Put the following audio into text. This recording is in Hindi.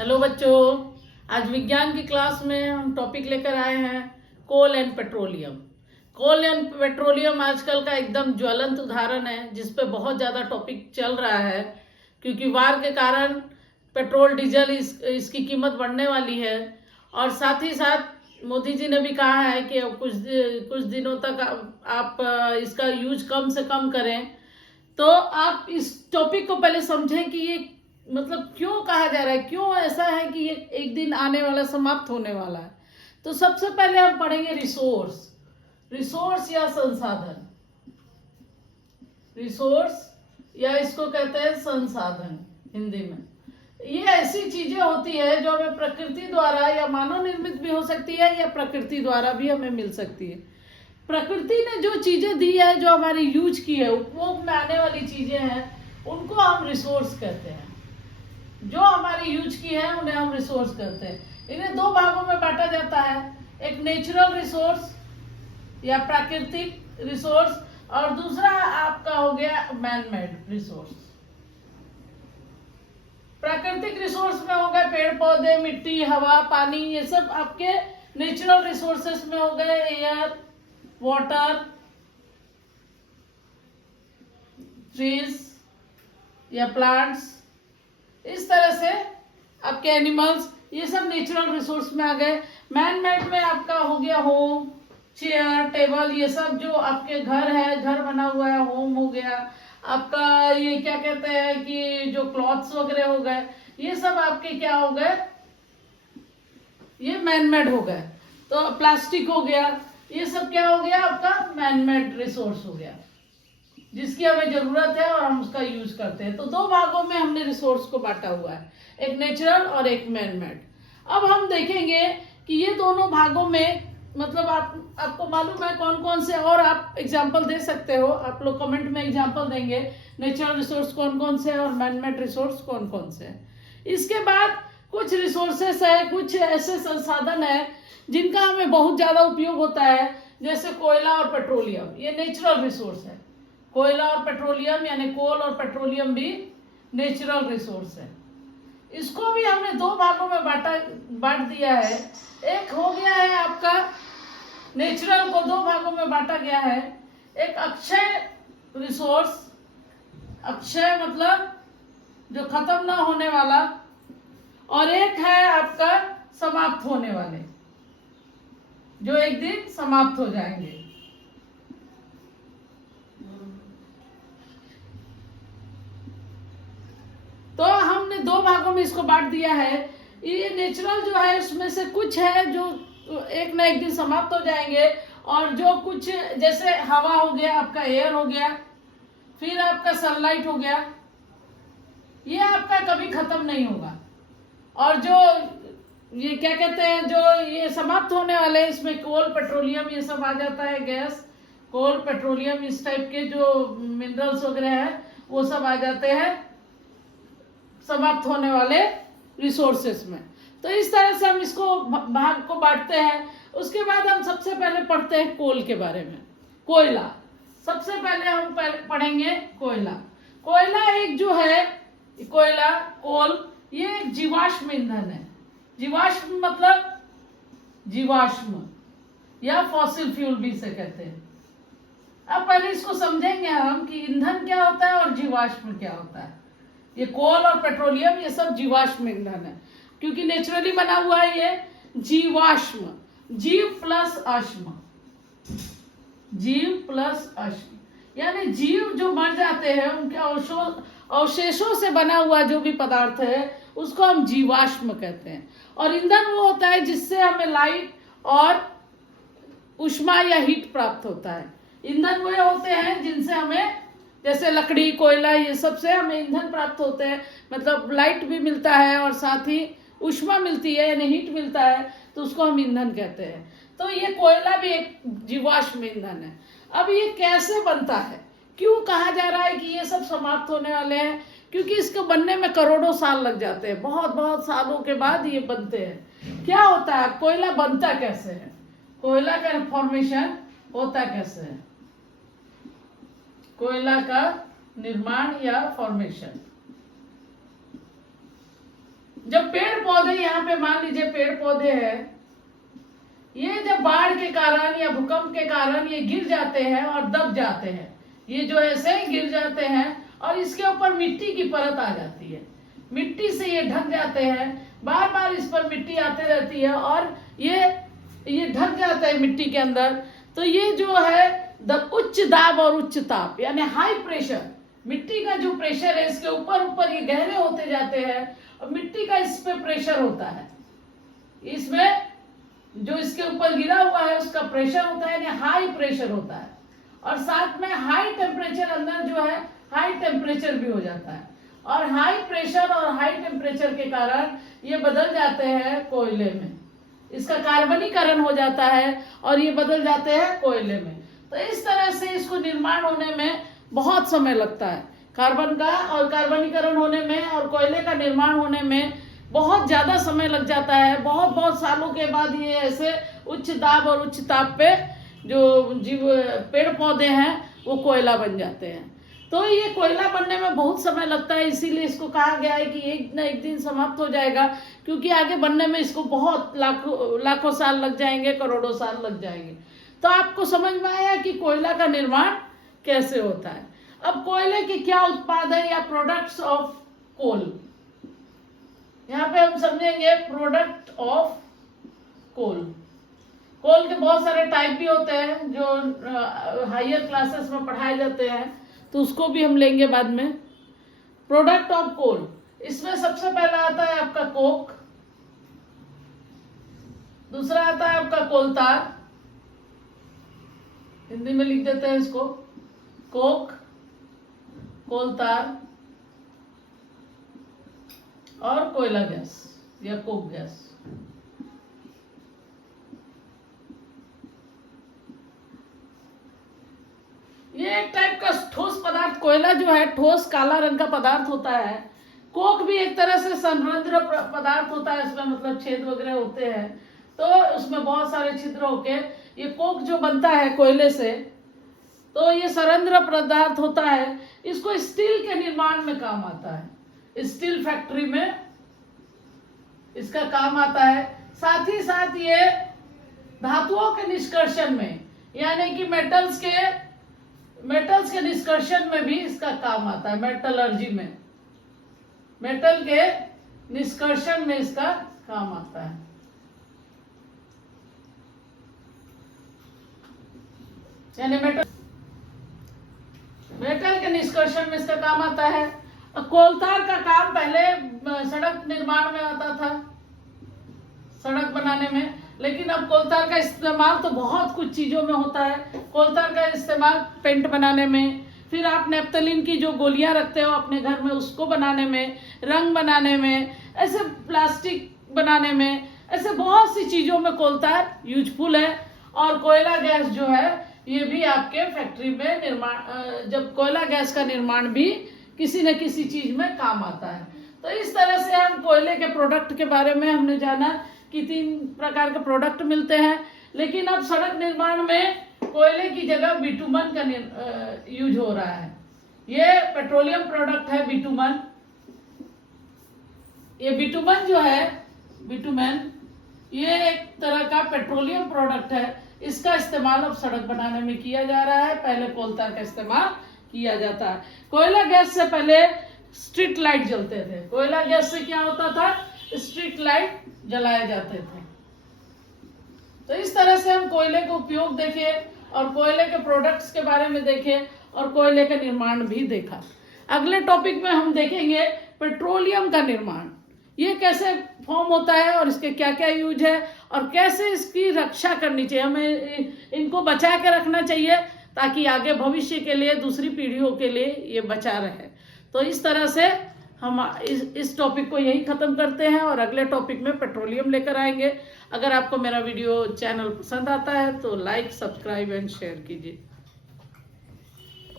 हेलो बच्चों, आज विज्ञान की क्लास में हम टॉपिक लेकर आए हैं coal and petroleum. Coal and petroleum आजकल का एकदम ज्वलंत उदाहरण है जिस पे बहुत ज़्यादा टॉपिक चल रहा है, क्योंकि वार के कारण पेट्रोल डीजल इसकी कीमत बढ़ने वाली है। और साथ ही साथ मोदी जी ने भी कहा है कि अब कुछ दिनों तक आप इसका यूज कम से कम करें। तो आप इस टॉपिक को पहले समझें कि ये मतलब क्यों कहा जा रहा है, क्यों ऐसा है कि ये एक दिन आने वाला, समाप्त होने वाला है। तो सबसे पहले हम पढ़ेंगे रिसोर्स या संसाधन। रिसोर्स या इसको कहते हैं संसाधन हिंदी में। ये ऐसी चीजें होती है जो हमें प्रकृति द्वारा या मानव निर्मित भी हो सकती है या प्रकृति द्वारा भी हमें मिल सकती है। प्रकृति ने जो चीजें दी है, जो हमारी यूज की है, उपभोग में आने वाली चीजें हैं, उनको हम रिसोर्स कहते हैं। जो हमारी यूज की है उन्हें हम रिसोर्स कहते हैं। इन्हें दो भागों में बांटा जाता है, एक नेचुरल रिसोर्स या प्राकृतिक रिसोर्स, और दूसरा आपका हो गया मैन मेड रिसोर्स। प्राकृतिक रिसोर्स में हो गए पेड़ पौधे, मिट्टी, हवा, पानी, ये सब आपके नेचुरल रिसोर्सेस में हो गए। एयर, वाटर, ट्रीज या प्लांट्स, इस तरह से आपके एनिमल्स, ये सब नेचुरल रिसोर्स में आ गए। मैन मेड में आपका हो गया होम, चेयर, टेबल, ये सब जो आपके घर है, घर बना हुआ है, होम हो गया आपका। ये क्या कहते हैं कि जो क्लॉथ्स वगैरह हो गए, ये सब आपके क्या हो गए, ये मैन मेड हो गए। तो प्लास्टिक हो गया, ये सब क्या हो गया आपका मैन मेड रिसोर्स हो गया, जिसकी हमें जरूरत है और हम उसका यूज करते हैं। तो दो भागों में हमने रिसोर्स को बांटा हुआ है, एक नेचुरल और एक मैन मेड। अब हम देखेंगे कि ये दोनों भागों में मतलब आपको मालूम है कौन कौन से, और आप एग्जांपल दे सकते हो, आप लोग कमेंट में एग्जांपल देंगे नेचुरल रिसोर्स कौन कौन से हैं और मैन मेड रिसोर्स कौन कौन से हैं। इसके बाद कुछ रिसोर्सेस है, कुछ ऐसे संसाधन है जिनका हमें बहुत ज्यादा उपयोग होता है, जैसे कोयला और पेट्रोलियम, ये नेचुरल रिसोर्स है। कोयला और पेट्रोलियम यानी कोल और पेट्रोलियम भी नेचुरल रिसोर्स है। इसको भी हमने दो भागों में बांट दिया है। एक हो गया है आपका नेचुरल को दो भागों में बांटा गया है, एक अक्षय रिसोर्स, अक्षय मतलब जो खत्म ना होने वाला, और एक है आपका समाप्त होने वाले, जो एक दिन समाप्त हो जाएंगे। तो हमने दो भागों में इसको बांट दिया है। ये नेचुरल जो है उसमें से कुछ है जो एक ना एक दिन समाप्त हो जाएंगे, और जो कुछ जैसे हवा हो गया, आपका एयर हो गया, फिर आपका सनलाइट हो गया, ये आपका कभी खत्म नहीं होगा। और जो ये क्या कहते हैं, जो ये समाप्त होने वाले, इसमें कोल, पेट्रोलियम, ये सब आ जाता है, गैस, कोल, पेट्रोलियम, इस टाइप के जो मिनरल्स वगैरह है वो सब आ जाते हैं समाप्त होने वाले रिसोर्सेस में। तो इस तरह से हम इसको भाग को बांटते हैं। उसके बाद हम सबसे पहले पढ़ते हैं कोल के बारे में, कोयला। सबसे पहले हम पढ़ेंगे कोयला। कोयला एक जो है, कोयला, कोल, ये एक जीवाश्म ईंधन है। जीवाश्म मतलब जीवाश्म या फॉसिल फ्यूल भी इसे कहते हैं। अब पहले इसको समझेंगे हम कि ईंधन क्या होता है और जीवाश्म क्या होता है। ये कोल और पेट्रोलियम ये सब जीवाश्म ईंधन है, क्योंकि नेचुरली बना हुआ है ये जीवाश्म, जीव प्लस अश्म, जीव प्लस अश्म, यानी जीव जो मर जाते हैं उनके अवशेषों से बना हुआ जो भी पदार्थ है उसको हम जीवाश्म कहते हैं। और ईंधन वो होता है जिससे हमें लाइट और ऊष्मा या हीट प्राप्त होता है। ईंधन वो होते हैं जिनसे हमें, जैसे लकड़ी, कोयला, ये सब से हमें ईंधन प्राप्त होते हैं, मतलब लाइट भी मिलता है और साथ ही ऊष्मा मिलती है यानी हीट मिलता है, तो उसको हम ईंधन कहते हैं। तो ये कोयला भी एक जीवाश्म ईंधन है। अब ये कैसे बनता है, क्यों कहा जा रहा है कि ये सब समाप्त होने वाले हैं, क्योंकि इसको बनने में करोड़ों साल लग जाते हैं, बहुत बहुत सालों के बाद ये बनते हैं। क्या होता है, कोयला बनता कैसे है, कोयला का फॉर्मेशन होता कैसे है, कोयला का निर्माण या फॉर्मेशन। जब पेड़ पौधे पौधे यहाँ पे मान लीजिए पेड़ पौधे हैं, ये जब बाढ़ के कारण या भूकंप के कारण ये गिर जाते हैं और दब जाते हैं, ये जो ऐसे गिर जाते हैं और इसके ऊपर मिट्टी की परत आ जाती है, मिट्टी से ये ढक जाते हैं, बार बार इस पर मिट्टी आते रहती है और ये ढक जाता है मिट्टी के अंदर। तो ये जो है उच्च दाब और उच्च ताप यानी हाई प्रेशर, मिट्टी का जो प्रेशर है इसके ऊपर ऊपर ये गहरे होते जाते हैं और मिट्टी का इस पे प्रेशर होता है, इसमें जो इसके ऊपर गिरा हुआ है उसका प्रेशर होता है यानी हाई प्रेशर होता है, और साथ में हाई टेम्परेचर, अंदर जो है हाई टेम्परेचर भी हो जाता है, और हाई प्रेशर और हाई टेम्परेचर के कारण ये बदल जाते हैं कोयले में, इसका कार्बनीकरण हो जाता है और ये बदल जाते हैं कोयले में। तो इस तरह से इसको निर्माण होने में बहुत समय लगता है, कार्बन का और कार्बनीकरण होने में और कोयले का निर्माण होने में बहुत ज़्यादा समय लग जाता है। बहुत बहुत सालों के बाद ये ऐसे उच्च दाब और उच्च ताप पे जो जीव पेड़ पौधे हैं वो कोयला बन जाते हैं। तो ये कोयला बनने में बहुत समय लगता है, इसीलिए इसको कहा गया है कि एक न एक दिन समाप्त हो जाएगा, क्योंकि आगे बनने में इसको बहुत लाखों साल लग जाएंगे, करोड़ों साल लग जाएंगे। तो आपको समझ में आया कि कोयला का निर्माण कैसे होता है। अब कोयले के क्या उत्पाद है या प्रोडक्ट्स ऑफ कोल, यहाँ पे हम समझेंगे प्रोडक्ट ऑफ कोल। कोल के बहुत सारे टाइप भी होते हैं जो हायर क्लासेस में पढ़ाए जाते हैं, तो उसको भी हम लेंगे बाद में। प्रोडक्ट ऑफ कोल, इसमें सबसे पहला आता है आपका कोक, दूसरा आता है आपका कोलतार, हिंदी में लिख देते हैं इसको कोक, कोलतार और कोयला गैस या कोक गैस। ये एक टाइप का ठोस पदार्थ, कोयला जो है ठोस काला रंग का पदार्थ होता है। कोक भी एक तरह से संरंध्र पदार्थ होता है, इसमें मतलब छेद वगैरह होते हैं, तो उसमें बहुत सारे छिद्र होके ये कोक जो बनता है कोयले से, तो ये संरंध्र पदार्थ होता है। इसको स्टील के निर्माण में काम आता है, स्टील फैक्ट्री में इसका काम आता है। साथ ही साथ ये धातुओं के निष्कर्षण में यानी कि मेटल्स के निष्कर्षण में भी इसका काम आता है। मेटलर्जी में, मेटल के निष्कर्षण में इसका काम आता है। यानी मेटल के निष्कर्षण में इसका काम आता है। कोलतार का काम पहले सड़क निर्माण में आता था, सड़क बनाने में, लेकिन अब कोलतार का इस्तेमाल तो बहुत कुछ चीज़ों में होता है। कोलतार का इस्तेमाल पेंट बनाने में, फिर आप नेप्थलीन की जो गोलियां रखते हो अपने घर में उसको बनाने में, रंग बनाने में, ऐसे प्लास्टिक बनाने में, ऐसे बहुत सी चीज़ों में कोलतार यूजफुल है। और कोयला गैस जो है ये भी आपके फैक्ट्री में निर्माण, जब कोयला गैस का निर्माण भी किसी न किसी चीज़ में काम आता है। तो इस तरह से हम कोयले के प्रोडक्ट के बारे में हमने जाना कि 3 प्रकार के प्रोडक्ट मिलते हैं। लेकिन अब सड़क निर्माण में कोयले की जगह बिटुमन का यूज हो रहा है। ये पेट्रोलियम प्रोडक्ट है बिटुमन। ये बिटुमन जो है, बिटुमन ये एक तरह का पेट्रोलियम प्रोडक्ट है। इसका इस्तेमाल अब सड़क बनाने में किया जा रहा है, पहले कोलतार का इस्तेमाल किया जाता है। कोयला गैस से पहले स्ट्रीट लाइट जलते थे। कोयला गैस से क्या होता था, स्ट्रीट लाइट जलाए जाते थे। तो इस तरह से हम कोयले का उपयोग देखे और कोयले के प्रोडक्ट्स के बारे में देखे और कोयले का निर्माण भी देखा। अगले टॉपिक में हम देखेंगे पेट्रोलियम का निर्माण, ये कैसे फॉर्म होता है और इसके क्या क्या यूज है और कैसे इसकी रक्षा करनी चाहिए, हमें इनको बचा के रखना चाहिए ताकि आगे भविष्य के लिए, दूसरी पीढ़ियों के लिए ये बचा रहे। तो इस तरह से हम इस टॉपिक को यही ख़त्म करते हैं और अगले टॉपिक में पेट्रोलियम लेकर आएंगे। अगर आपको मेरा वीडियो चैनल पसंद आता है तो लाइक, सब्सक्राइब एंड शेयर कीजिए।